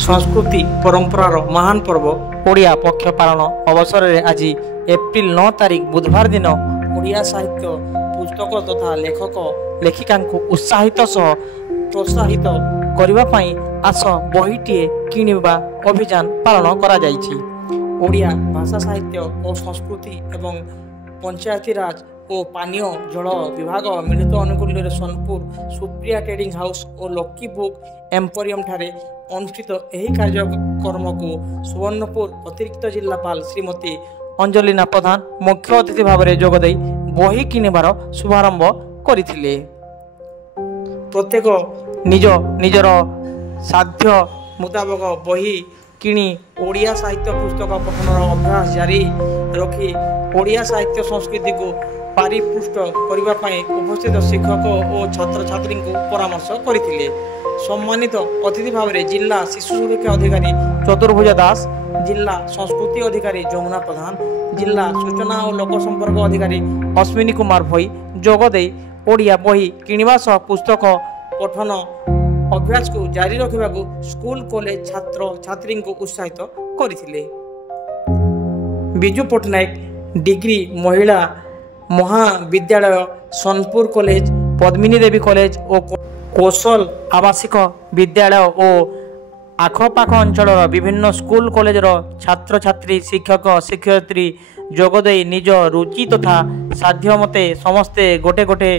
संस्कृति परंपरार महान पर्व ओडिया पक्ष पालन अवसर में आज एप्रिल 9 तारिख बुधवार दिन ओडिया साहित्य पुस्तक तथा लेखक लेखिका उत्साहित सह प्रोत्साहित करने आस बहीटे किणवा अभियान पालन करा जायछि। ओडिया भाषा साहित्य और संस्कृति एवं पंचायती राज और पानीय जल विभाग मिलित अनुकूल सोनपुर सुप्रिया ट्रेडिंग हाउस और लकी बुक एम्पोरियम ठारे अनुष्ठित यह कार्यक्रम को सुवर्णपुर अतिरिक्त जिलापाल श्रीमती अंजलिना प्रधान मुख्य अतिथि भाव में जोगदे बही किणवार शुभारंभ करथिले। प्रत्येक निज निजर साध्य मुताबक बही किणी ओडिया साहित्य पुस्तक पठनर अभ्यास जारी रखी ओडिया साहित्य संस्कृति को परिपुष्ट करने उपस्थित शिक्षक और छात्र छात्री को परामर्श करथिले। सम्मानित अतिथि भाव में जिला शिशु सुरक्षा अधिकारी चतुर्भुज दास, जिला संस्कृति अधिकारी जमुना प्रधान, जिला सूचना और लोक संपर्क अधिकारी अश्विनी कुमार भई जोगदे ओडिया बही किणवा सह पुस्तक पठन अभ्यास को जारी रखा स्कूल कॉलेज छात्र छात्री को उत्साहित करथिले। बिजू पट्टनायक डिग्री महिला महाविद्यालय सोनपुर कॉलेज, पद्मिनी देवी कॉलेज और कौशल आवासिक विद्यालय और आखपाख अंचल विभिन्न स्कूल कॉलेजर छात्र छात्री शिक्षक शिक्षयित्री जोगदे निज रुचि तथा साध्य मते समस्ते गोटे गोटे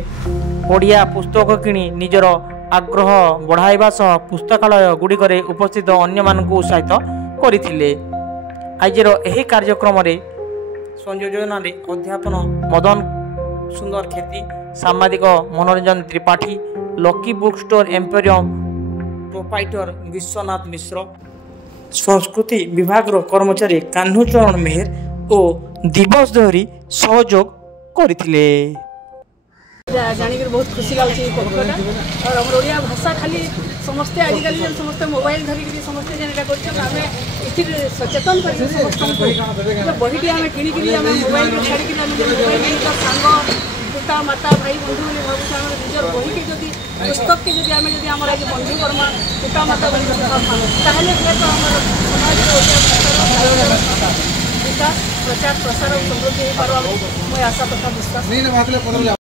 ओडिया पुस्तक किणी निजर आग्रह बढ़ाइबा सह पुस्तकालय गुड़िकरे उपस्थित अन्य मानकु उत्साहित करथिले। आजर एही कार्यक्रम रे संयोजन अध्यापन मदन सुंदर खेती, सामाजिक Manoranjan Tripathi, lucky book store emporium proprietor Vishwanath Mishra, संस्कृति विभाग कर्मचारी कान्हूचरण मेहर और दिवस धरी सहयोग करथिले। जानिक बहुत खुशी लागे और हमर ओडिया भाषा खाली समस्ते आजिकल समस्ते मोबाइल धरिक समस्ते जेनटा करछन सचेतन कर बहीटी आम किणिक मोबाइल छाड़ी मोबाइल सांग पिता माता भाई बंधु बोली भावुँ निजर बहीटी जदि पुस्तक के जब आम जब आज बंधु करमा पिता माता बंधु ताहले समाज विकास प्रचार प्रसार समृद्धि हो पार्बा मैं आशा तथा विश्वास।